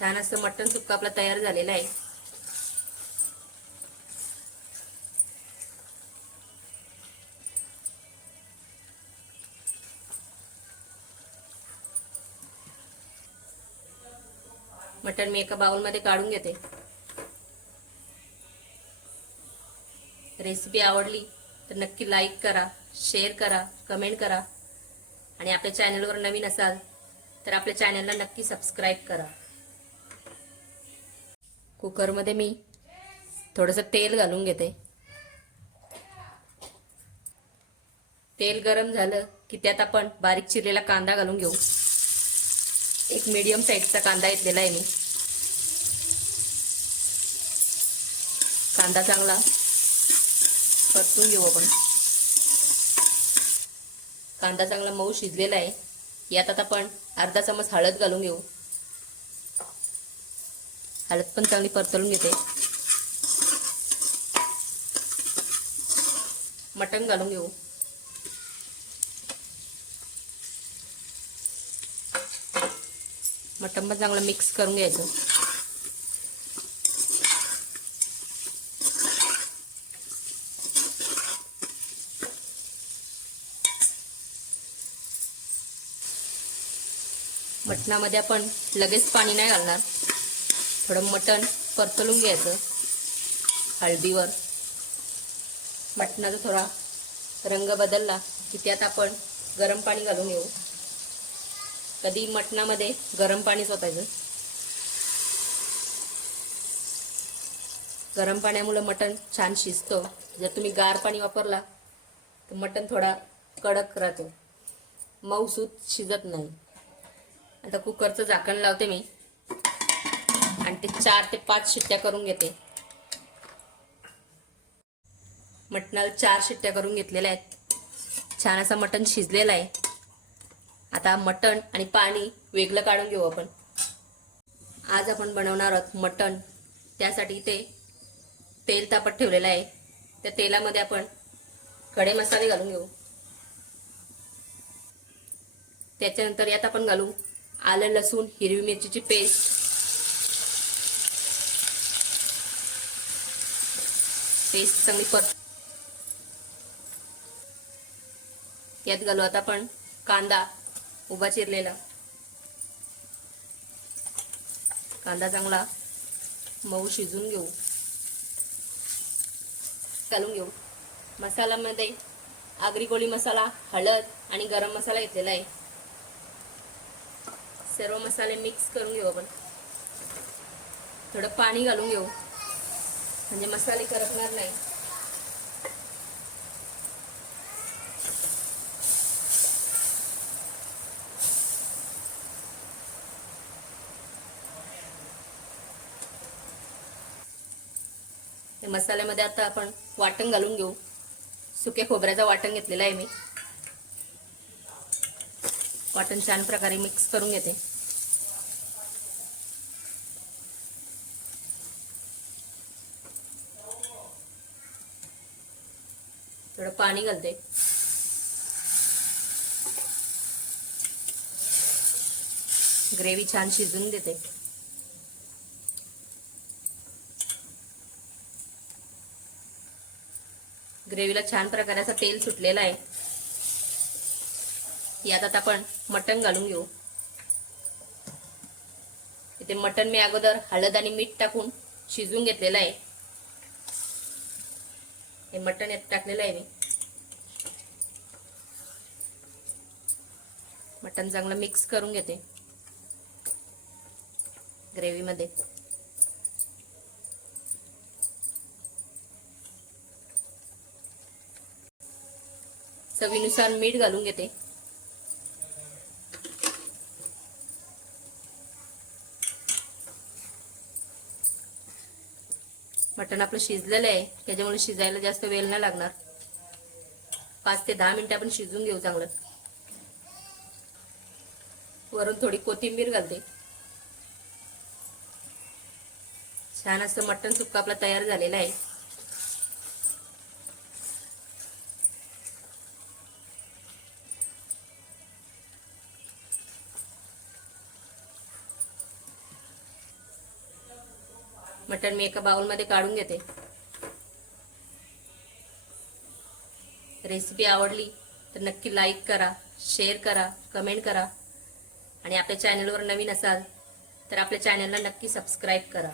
छान असं मटण सुक्का आपला तयार झालेला आहे. मटण मी एका बाउलमध्ये काढून घेते. रेसिपी आवडली तर नक्की लाईक करा शेअर करा कमेंट करा. आणि आपल्या चॅनलवर नवीन असाल तर आपल्या चॅनलला नक्की सबस्क्राईब करा. कुकरमध्ये मी थोडंसं तेल घालून घेते. तेल गरम झालं की त्यात आपण बारीक चिरलेला कांदा घालून घेऊ. एक मीडियम साईजचा कांदा घेतलेला आहे मी. कांदा चांगला परतून घेऊ आपण. कांदा चांगला मऊ शिजलेला आहे. यात आता आपण अर्धा चमच हळद घालून घेऊ. हळद पण चांगली परतळून घेते. मटण घालून घेऊ. मटण पण चांगलं मिक्स करून घ्यायचं. मटणामध्ये आपण लगेच पाणी नाही घालणार. थोडं मटण परतलून घ्यायचं. हळदीवर. मटणाचा थोडा रंग बदलला की त्यात आपण गरम पाणी घालून घेऊ कधी मटणामध्ये गरम पाणीच ओतायचं गरम पाण्यामुळे मटण छान शिजतं. जर तुम्ही गार पाणी वापरला तर मटण थोडा कडक राहतो. मऊसूत शिजत नाही. आता कुकरचं झाकण लावते मी. आणि ते चार ते पाच शिट्ट्या करून घेते. मटणाला चार शिट्ट्या करून घेतलेल्या आहेत. छान असं मटण शिजलेलं आहे. आता मटण आणि पाणी वेगळं काढून घेऊ आपण. आज आपण बनवणार आहोत मटण. त्यासाठी ते तेल तापत ठेवलेलं आहे. त्या तेलामध्ये आपण खडे मसाले घालून घेऊ. त्याच्यानंतर यात आपण घालू आलं लसूण हिरवी मिरचीची पेस्ट. पेस्ट चांगली परत यात घालू आता आपण कांदा उभा चिरलेला. कांदा चांगला मऊ शिजून घेऊ. घालून घेऊ. मसाल्यामध्ये आगरी कोळी मसाला हळद आणि गरम मसाला घेतलेला आहे. सर्व मसाले मिक्स करून घेऊ आपण. थोडं पाणी घालून घेऊ. म्हणजे मसाले करपणार नाही. मसाल्यामध्ये आता आपण वाटण घालून घेऊ. सुक्या खोबऱ्याचा वाटण घेतलेला आहे मी. वाटण छान प्रकारे मिक्स करून घेते. थोडं पाणी घालते. ग्रेव्ही छान शिजून देते ग्रेव्हीला छान प्रकारे असं तेल सुटलेलं आहे. यात आता आपण मटण घालून घेऊ. इथे मटण मी अगोदर हळद आणि मीठ टाकून शिजून घेतलेलं आहे. हे मटण यात टाकलेलं आहे मी. मटण चांगलं मिक्स करून घेते. ग्रेव्हीमध्ये. चवीनुसार मीठ घालून घेते. मटण आपलं शिजलेलं आहे. त्याच्यामुळे शिजायला जास्त वेळ नाही लागणार. पाच ते दहा मिनटं आपण शिजून घेऊ चांगलं. वरून थोडी कोथिंबीर घालते. छान असं मटण सुक्का आपला तयार झालेला आहे. मटण मी एका बाउलमध्ये काढून घेते. रेसिपी आवडली तर नक्की लाईक करा शेअर करा कमेंट करा. आणि आपल्या चॅनलवर नवीन असाल तर आपल्या चॅनलला नक्की सबस्क्राईब करा.